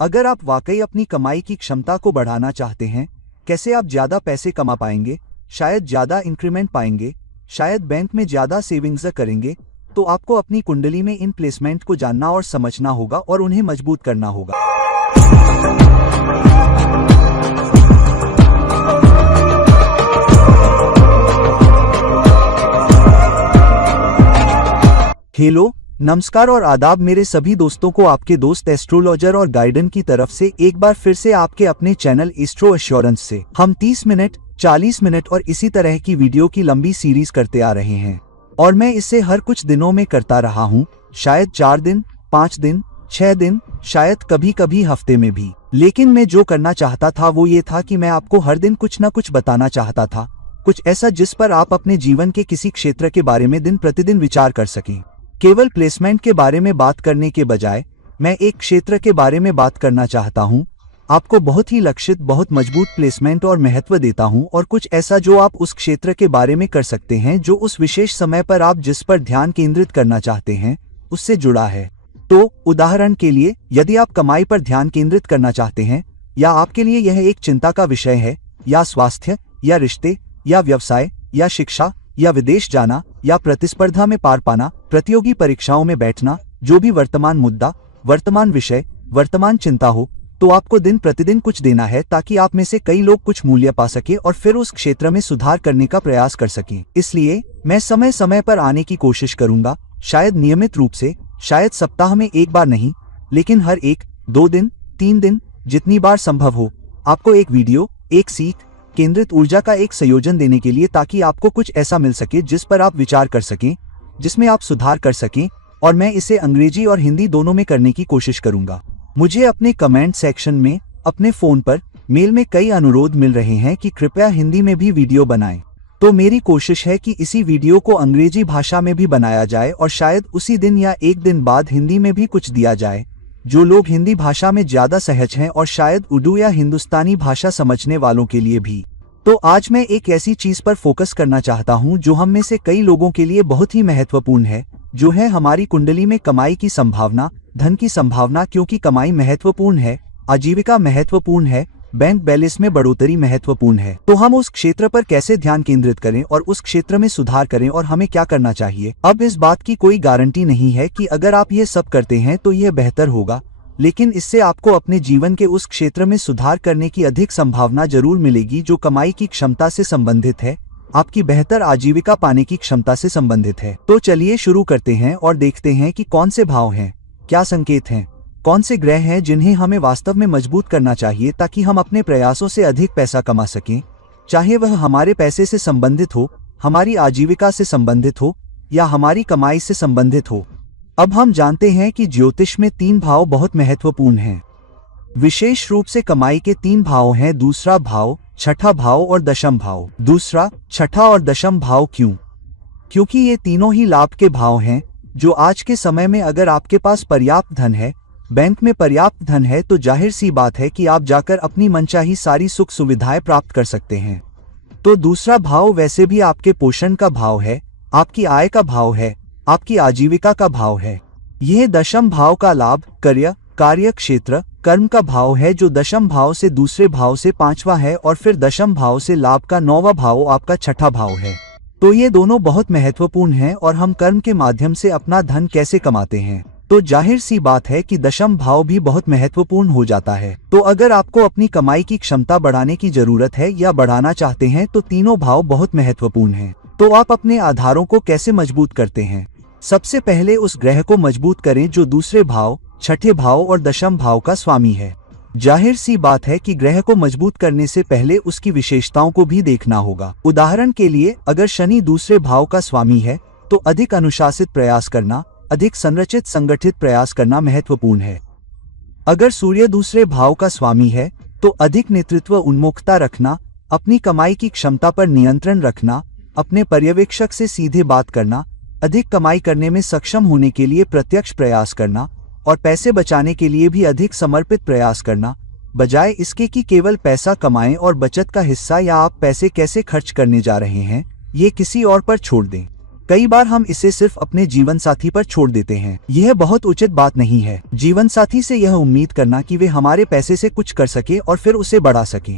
अगर आप वाकई अपनी कमाई की क्षमता को बढ़ाना चाहते हैं, कैसे आप ज़्यादा पैसे कमा पाएंगे, शायद ज़्यादा इंक्रीमेंट पाएंगे, शायद बैंक में ज़्यादा सेविंग्स करेंगे, तो आपको अपनी कुंडली में इन प्लेसमेंट को जानना और समझना होगा और उन्हें मजबूत करना होगा। हेलो, नमस्कार और आदाब मेरे सभी दोस्तों को आपके दोस्त एस्ट्रोलॉजर और गाइडन की तरफ से एक बार फिर से आपके अपने चैनल एस्ट्रो एश्योरेंस से हम 30 मिनट, 40 मिनट और इसी तरह की वीडियो की लंबी सीरीज करते आ रहे हैं और मैं इसे हर कुछ दिनों में करता रहा हूं, शायद 4 दिन, 5 दिन, 6 दिन, शायद कभी कभी हफ्ते में भी। लेकिन मैं जो करना चाहता था वो ये था कि मैं आपको हर दिन कुछ न कुछ बताना चाहता था, कुछ ऐसा जिस पर आप अपने जीवन के किसी क्षेत्र के बारे में दिन प्रतिदिन विचार कर सकें। केवल प्लेसमेंट के बारे में बात करने के बजाय मैं एक क्षेत्र के बारे में बात करना चाहता हूं, आपको बहुत ही लक्षित, बहुत मजबूत प्लेसमेंट और महत्व देता हूं और कुछ ऐसा जो आप उस क्षेत्र के बारे में कर सकते हैं जो उस विशेष समय पर आप जिस पर ध्यान केंद्रित करना चाहते हैं उससे जुड़ा है। तो उदाहरण के लिए, यदि आप कमाई पर ध्यान केंद्रित करना चाहते हैं या आपके लिए यह एक चिंता का विषय है, या स्वास्थ्य या रिश्ते या व्यवसाय या शिक्षा या विदेश जाना या प्रतिस्पर्धा में पार पाना, प्रतियोगी परीक्षाओं में बैठना, जो भी वर्तमान मुद्दा, वर्तमान विषय, वर्तमान चिंता हो, तो आपको दिन प्रतिदिन कुछ देना है ताकि आप में से कई लोग कुछ मूल्य पा सके और फिर उस क्षेत्र में सुधार करने का प्रयास कर सकें। इसलिए मैं समय समय पर आने की कोशिश करूंगा, शायद नियमित रूप से, शायद सप्ताह में एक बार नहीं, लेकिन हर 1, 2 दिन, 3 दिन, जितनी बार संभव हो, आपको एक वीडियो, एक सीख केंद्रित ऊर्जा का एक संयोजन देने के लिए, ताकि आपको कुछ ऐसा मिल सके जिस पर आप विचार कर सकें, जिसमें आप सुधार कर सकें। और मैं इसे अंग्रेजी और हिंदी दोनों में करने की कोशिश करूंगा। मुझे अपने कमेंट सेक्शन में, अपने फोन पर, मेल में कई अनुरोध मिल रहे हैं कि कृपया हिंदी में भी वीडियो बनाएं। तो मेरी कोशिश है कि इसी वीडियो को अंग्रेजी भाषा में भी बनाया जाए और शायद उसी दिन या एक दिन बाद हिंदी में भी कुछ दिया जाए, जो लोग हिंदी भाषा में ज्यादा सहज हैं, और शायद उर्दू या हिंदुस्तानी भाषा समझने वालों के लिए भी। तो आज मैं एक ऐसी चीज पर फोकस करना चाहता हूं जो हम में से कई लोगों के लिए बहुत ही महत्वपूर्ण है, जो है हमारी कुंडली में कमाई की संभावना, धन की संभावना। क्योंकि कमाई महत्वपूर्ण है, आजीविका महत्वपूर्ण है, बैंक बैलेंस में बढ़ोतरी महत्वपूर्ण है। तो हम उस क्षेत्र पर कैसे ध्यान केंद्रित करें और उस क्षेत्र में सुधार करें और हमें क्या करना चाहिए। अब इस बात की कोई गारंटी नहीं है कि अगर आप ये सब करते हैं तो यह बेहतर होगा, लेकिन इससे आपको अपने जीवन के उस क्षेत्र में सुधार करने की अधिक संभावना जरूर मिलेगी जो कमाई की क्षमता से संबंधित है, आपकी बेहतर आजीविका पाने की क्षमता से संबंधित है। तो चलिए शुरू करते हैं और देखते हैं कि कौन से भाव हैं, क्या संकेत हैं, कौन से ग्रह हैं जिन्हें हमें वास्तव में मजबूत करना चाहिए ताकि हम अपने प्रयासों से अधिक पैसा कमा सकें, चाहे वह हमारे पैसे से संबंधित हो, हमारी आजीविका से संबंधित हो या हमारी कमाई से संबंधित हो। अब हम जानते हैं कि ज्योतिष में 3 भाव बहुत महत्वपूर्ण हैं। विशेष रूप से कमाई के 3 भाव हैं, दूसरा भाव, छठा भाव और दशम भाव। दूसरा, छठा और दशम भाव क्यों? क्योंकि ये तीनों ही लाभ के भाव हैं, जो आज के समय में अगर आपके पास पर्याप्त धन है, बैंक में पर्याप्त धन है, तो जाहिर सी बात है कि आप जाकर अपनी मनचाही सारी सुख सुविधाएं प्राप्त कर सकते हैं। तो दूसरा भाव वैसे भी आपके पोषण का भाव है, आपकी आय का भाव है, आपकी आजीविका का भाव है। यह दशम भाव का लाभ, कार्य क्षेत्र, कर्म का भाव है, जो दशम भाव से दूसरे भाव से 5वां है और फिर दशम भाव से लाभ का 9वां भाव आपका छठा भाव है। तो ये दोनों बहुत महत्वपूर्ण हैं और हम कर्म के माध्यम से अपना धन कैसे कमाते हैं, तो जाहिर सी बात है कि दशम भाव भी बहुत महत्वपूर्ण हो जाता है। तो अगर आपको अपनी कमाई की क्षमता बढ़ाने की जरूरत है या बढ़ाना चाहते हैं तो तीनों भाव बहुत महत्वपूर्ण हैं। तो आप अपने आधारों को कैसे मजबूत करते हैं? सबसे पहले उस ग्रह को मजबूत करें जो दूसरे भाव, छठे भाव और दशम भाव का स्वामी है। जाहिर सी बात है कि ग्रह को मजबूत करने से पहले उसकी विशेषताओं को भी देखना होगा। उदाहरण के लिए, अगर शनि दूसरे भाव का स्वामी है तो अधिक अनुशासित प्रयास करना, अधिक संरचित संगठित प्रयास करना महत्वपूर्ण है। अगर सूर्य दूसरे भाव का स्वामी है तो अधिक नेतृत्व उन्मुखता रखना, अपनी कमाई की क्षमता पर नियंत्रण रखना, अपने पर्यवेक्षक से सीधे बात करना, अधिक कमाई करने में सक्षम होने के लिए प्रत्यक्ष प्रयास करना और पैसे बचाने के लिए भी अधिक समर्पित प्रयास करना, बजाय इसके कि केवल पैसा कमाएं और बचत का हिस्सा या आप पैसे कैसे खर्च करने जा रहे हैं ये किसी और पर छोड़ दें। कई बार हम इसे सिर्फ अपने जीवन साथी पर छोड़ देते हैं। यह बहुत उचित बात नहीं है। जीवन साथी से यह उम्मीद करना कि वे हमारे पैसे से कुछ कर सके और फिर उसे बढ़ा सके।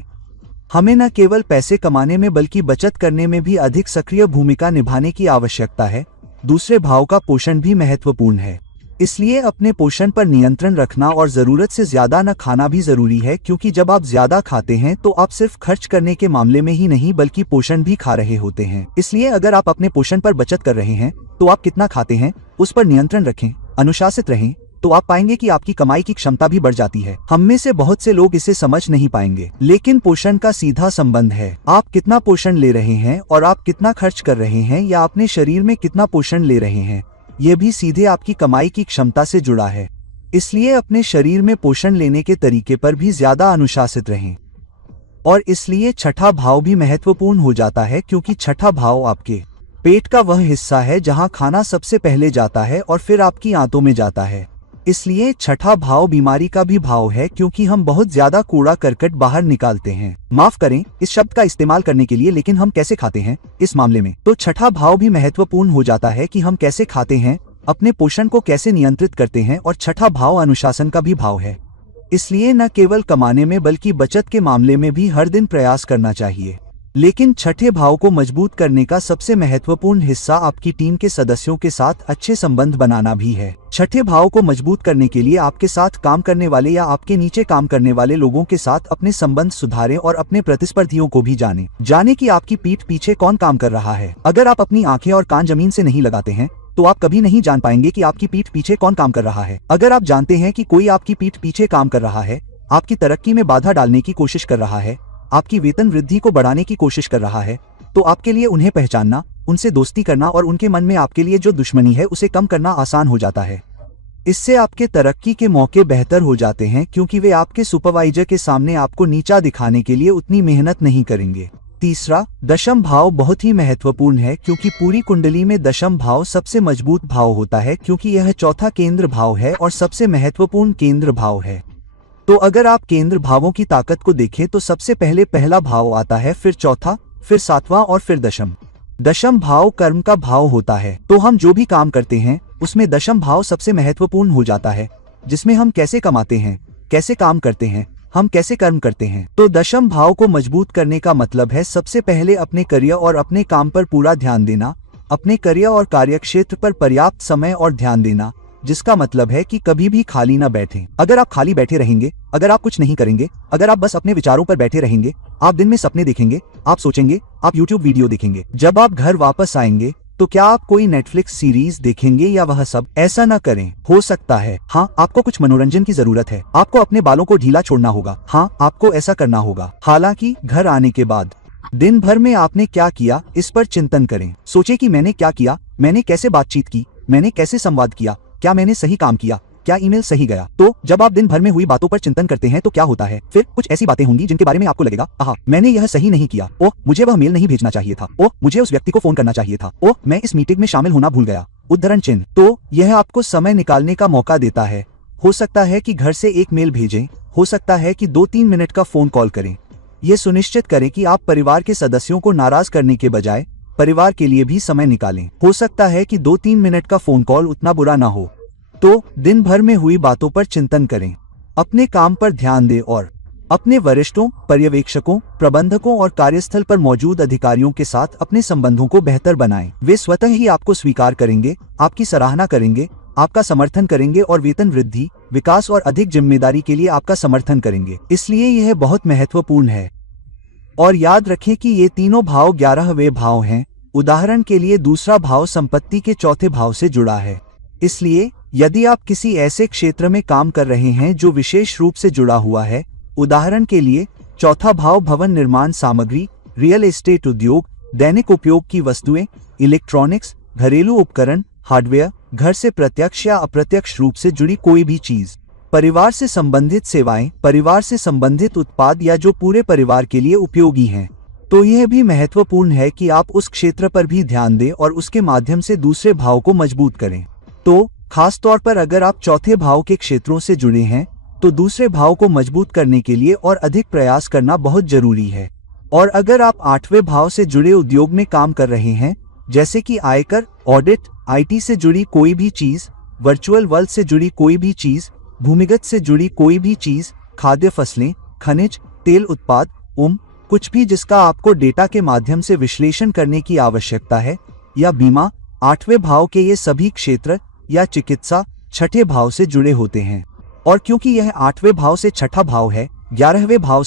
हमें न केवल पैसे कमाने में बल्कि बचत करने में भी अधिक सक्रिय भूमिका निभाने की आवश्यकता है। दूसरे भाव का पोषण भी महत्वपूर्ण है, इसलिए अपने पोषण पर नियंत्रण रखना और ज़रूरत से ज़्यादा न खाना भी ज़रूरी है, क्योंकि जब आप ज़्यादा खाते हैं तो आप सिर्फ खर्च करने के मामले में ही नहीं बल्कि पोषण भी खा रहे होते हैं। इसलिए अगर आप अपने पोषण पर बचत कर रहे हैं तो आप कितना खाते हैं उस पर नियंत्रण रखें, अनुशासित रहें, तो आप पाएंगे कि आपकी कमाई की क्षमता भी बढ़ जाती है। हम में से बहुत से लोग इसे समझ नहीं पाएंगे, लेकिन पोषण का सीधा संबंध है। आप कितना पोषण ले रहे हैं और आप कितना खर्च कर रहे हैं या अपने शरीर में कितना पोषण ले रहे हैं, यह भी सीधे आपकी कमाई की क्षमता से जुड़ा है। इसलिए अपने शरीर में पोषण लेने के तरीके पर भी ज्यादा अनुशासित रहें। और इसलिए छठा भाव भी महत्वपूर्ण हो जाता है, क्योंकि छठा भाव आपके पेट का वह हिस्सा है जहां खाना सबसे पहले जाता है और फिर आपकी आंतों में जाता है। इसलिए छठा भाव बीमारी का भी भाव है, क्योंकि हम बहुत ज्यादा कूड़ा करकट बाहर निकालते हैं। माफ करें इस शब्द का इस्तेमाल करने के लिए, लेकिन हम कैसे खाते हैं इस मामले में तो छठा भाव भी महत्वपूर्ण हो जाता है कि हम कैसे खाते हैं, अपने पोषण को कैसे नियंत्रित करते हैं। और छठा भाव अनुशासन का भी भाव है। इसलिए न केवल कमाने में बल्कि बचत के मामले में भी हर दिन प्रयास करना चाहिए। लेकिन छठे भाव को मजबूत करने का सबसे महत्वपूर्ण हिस्सा आपकी टीम के सदस्यों के साथ अच्छे संबंध बनाना भी है। छठे भाव को मजबूत करने के लिए आपके साथ काम करने वाले या आपके नीचे काम करने वाले लोगों के साथ अपने संबंध सुधारें और अपने प्रतिस्पर्धियों को भी जाने कि आपकी पीठ पीछे कौन काम कर रहा है। अगर आप अपनी आंखें और कान जमीन से नहीं लगाते हैं तो आप कभी नहीं जान पाएंगे कि आपकी पीठ पीछे कौन काम कर रहा है। अगर आप जानते हैं कि कोई आपकी पीठ पीछे काम कर रहा है, आपकी तरक्की में बाधा डालने की कोशिश कर रहा है, आपकी वेतन वृद्धि को बढ़ाने की कोशिश कर रहा है, तो आपके लिए उन्हें पहचानना, उनसे दोस्ती करना और उनके मन में आपके लिए जो दुश्मनी है उसे कम करना आसान हो जाता है। इससे आपके तरक्की के मौके बेहतर हो जाते हैं, क्योंकि वे आपके सुपरवाइजर के सामने आपको नीचा दिखाने के लिए उतनी मेहनत नहीं करेंगे। तीसरा, दशम भाव बहुत ही महत्वपूर्ण है, क्योंकि पूरी कुंडली में दशम भाव सबसे मजबूत भाव होता है, क्योंकि यह चौथा केंद्र भाव है और सबसे महत्वपूर्ण केंद्र भाव है। तो अगर आप केंद्र भावों की ताकत को देखें तो सबसे पहले पहला भाव आता है, फिर चौथा, फिर सातवां और फिर दशम। दशम भाव कर्म का भाव होता है, तो हम जो भी काम करते हैं उसमें दशम भाव सबसे महत्वपूर्ण हो जाता है, जिसमें हम कैसे कमाते हैं, कैसे काम करते हैं, हम कैसे कर्म करते हैं। तो दशम भाव को मजबूत करने का मतलब है सबसे पहले अपने करियर और अपने काम पर पूरा ध्यान देना, अपने करियर और कार्यक्षेत्र पर पर्याप्त समय और ध्यान देना, जिसका मतलब है कि कभी भी खाली न बैठें। अगर आप खाली बैठे रहेंगे, अगर आप कुछ नहीं करेंगे, अगर आप बस अपने विचारों पर बैठे रहेंगे, आप दिन में सपने देखेंगे, आप सोचेंगे, आप YouTube वीडियो देखेंगे, जब आप घर वापस आएंगे तो क्या आप कोई नेटफ्लिक्स सीरीज देखेंगे या वह सब? ऐसा न करें। हो सकता है हाँ, आपको कुछ मनोरंजन की जरूरत है, आपको अपने बालों को ढीला छोड़ना होगा, हाँ आपको ऐसा करना होगा। हालांकि घर आने के बाद दिन भर में आपने क्या किया इस पर चिंतन करें। सोचे कि मैंने क्या किया, मैंने कैसे बातचीत की, मैंने कैसे संवाद किया, क्या मैंने सही काम किया, क्या ईमेल सही गया। तो जब आप दिन भर में हुई बातों पर चिंतन करते हैं तो क्या होता है, फिर कुछ ऐसी बातें होंगी जिनके बारे में आपको लगेगा, आहा मैंने यह सही नहीं किया, ओह मुझे वह मेल नहीं भेजना चाहिए था, ओह मुझे उस व्यक्ति को फोन करना चाहिए था, ओह मैं इस मीटिंग में शामिल होना भूल गया। उद्धरण चिन्ह। तो यह आपको समय निकालने का मौका देता है। हो सकता है कि घर से एक मेल भेजें, हो सकता है कि 2-3 मिनट का फोन कॉल करें। यह सुनिश्चित करें कि आप परिवार के सदस्यों को नाराज करने के बजाय परिवार के लिए भी समय निकालें। हो सकता है कि 2-3 मिनट का फोन कॉल उतना बुरा ना हो। तो दिन भर में हुई बातों पर चिंतन करें, अपने काम पर ध्यान दें और अपने वरिष्ठों, पर्यवेक्षकों, प्रबंधकों और कार्यस्थल पर मौजूद अधिकारियों के साथ अपने संबंधों को बेहतर बनाएं। वे स्वतः ही आपको स्वीकार करेंगे, आपकी सराहना करेंगे, आपका समर्थन करेंगे और वेतन वृद्धि, विकास और अधिक जिम्मेदारी के लिए आपका समर्थन करेंगे। इसलिए यह बहुत महत्वपूर्ण है। और याद रखें कि ये तीनों भाव 11वें भाव हैं। उदाहरण के लिए दूसरा भाव संपत्ति के चौथे भाव से जुड़ा है। इसलिए यदि आप किसी ऐसे क्षेत्र में काम कर रहे हैं जो विशेष रूप से जुड़ा हुआ है, उदाहरण के लिए चौथा भाव भवन निर्माण सामग्री, रियल एस्टेट उद्योग, दैनिक उपयोग की वस्तुएं, इलेक्ट्रॉनिक्स, घरेलू उपकरण, हार्डवेयर, घर से प्रत्यक्ष या अप्रत्यक्ष रूप से जुड़ी कोई भी चीज, परिवार से संबंधित सेवाएं, परिवार से संबंधित उत्पाद या जो पूरे परिवार के लिए उपयोगी हैं, तो यह भी महत्वपूर्ण है कि आप उस क्षेत्र पर भी ध्यान दें और उसके माध्यम से दूसरे भाव को मजबूत करें। तो खास तौर पर अगर आप चौथे भाव के क्षेत्रों से जुड़े हैं तो दूसरे भाव को मजबूत करने के लिए और अधिक प्रयास करना बहुत जरूरी है। और अगर आप 8वें भाव से जुड़े उद्योग में काम कर रहे हैं जैसे कि आयकर, ऑडिट, IT से जुड़ी कोई भी चीज, वर्चुअल वर्ल्ड से जुड़ी कोई भी चीज, भूमिगत से जुड़ी कोई भी चीज, खाद्य फसलें, खनिज, तेल उत्पाद, कुछ भी जिसका आपको डेटा के माध्यम से विश्लेषण करने की आवश्यकता है, या बीमा, 8वें भाव के ये सभी क्षेत्र, या चिकित्सा 6ठे भाव से जुड़े होते हैं। और क्योंकि यह 8वें भाव से 6ठा भाव है, 11वें भाव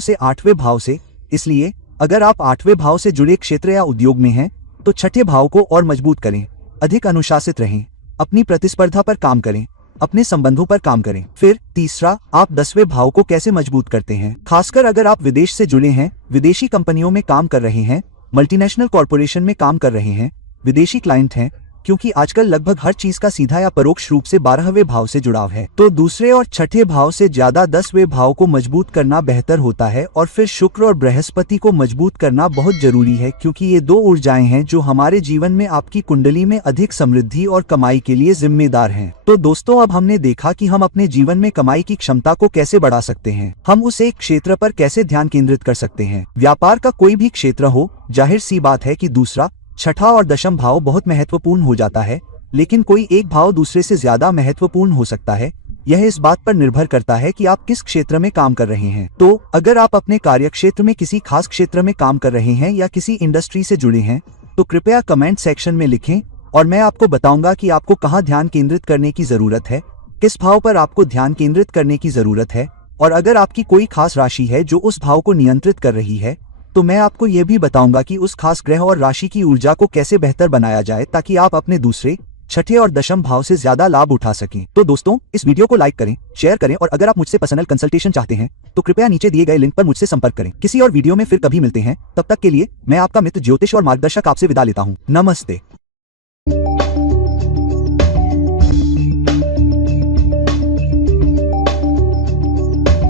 से 8वें भाव से, इसलिए अगर आप 8वें भाव से जुड़े क्षेत्र या उद्योग में हैं, तो 6ठे भाव को और मजबूत करें, अधिक अनुशासित रहें, अपनी प्रतिस्पर्धा पर काम करें, अपने संबंधों पर काम करें। फिर तीसरा, आप 10वें भाव को कैसे मजबूत करते हैं। खासकर अगर आप विदेश से जुड़े हैं, विदेशी कंपनियों में काम कर रहे हैं, मल्टीनेशनल कॉरपोरेशन में काम कर रहे हैं, विदेशी क्लाइंट हैं, क्योंकि आजकल लगभग हर चीज का सीधा या परोक्ष रूप से 12वें भाव से जुड़ाव है, तो दूसरे और 6ठे भाव से ज्यादा 10वें भाव को मजबूत करना बेहतर होता है। और फिर शुक्र और बृहस्पति को मजबूत करना बहुत जरूरी है, क्योंकि ये दो ऊर्जाएं हैं जो हमारे जीवन में आपकी कुंडली में अधिक समृद्धि और कमाई के लिए जिम्मेदार हैं। तो दोस्तों, अब हमने देखा कि हम अपने जीवन में कमाई की क्षमता को कैसे बढ़ा सकते हैं, हम उस एक क्षेत्र पर कैसे ध्यान केंद्रित कर सकते हैं। व्यापार का कोई भी क्षेत्र हो, जाहिर सी बात है कि दूसरा, 6ठा और 10वां भाव बहुत महत्वपूर्ण हो जाता है, लेकिन कोई एक भाव दूसरे से ज्यादा महत्वपूर्ण हो सकता है। यह इस बात पर निर्भर करता है कि आप किस क्षेत्र में काम कर रहे हैं। तो अगर आप अपने कार्य क्षेत्र में किसी खास क्षेत्र में काम कर रहे हैं या किसी इंडस्ट्री से जुड़े हैं, तो कृपया कमेंट सेक्शन में लिखें और मैं आपको बताऊंगा कि आपको कहाँ ध्यान केंद्रित करने की जरूरत है, किस भाव पर आपको ध्यान केंद्रित करने की जरूरत है। और अगर आपकी कोई खास राशि है जो उस भाव को नियंत्रित कर रही है, तो मैं आपको यह भी बताऊंगा कि उस खास ग्रह और राशि की ऊर्जा को कैसे बेहतर बनाया जाए, ताकि आप अपने दूसरे, 6ठे और 10वें भाव से ज्यादा लाभ उठा सकें। तो दोस्तों, इस वीडियो को लाइक करें, शेयर करें और अगर आप मुझसे पर्सनल कंसल्टेशन चाहते हैं तो कृपया नीचे दिए गए लिंक पर मुझसे संपर्क करें। किसी और वीडियो में फिर कभी मिलते हैं, तब तक के लिए मैं आपका मित्र ज्योतिष और मार्गदर्शक आपसे विदा लेता हूँ। नमस्ते।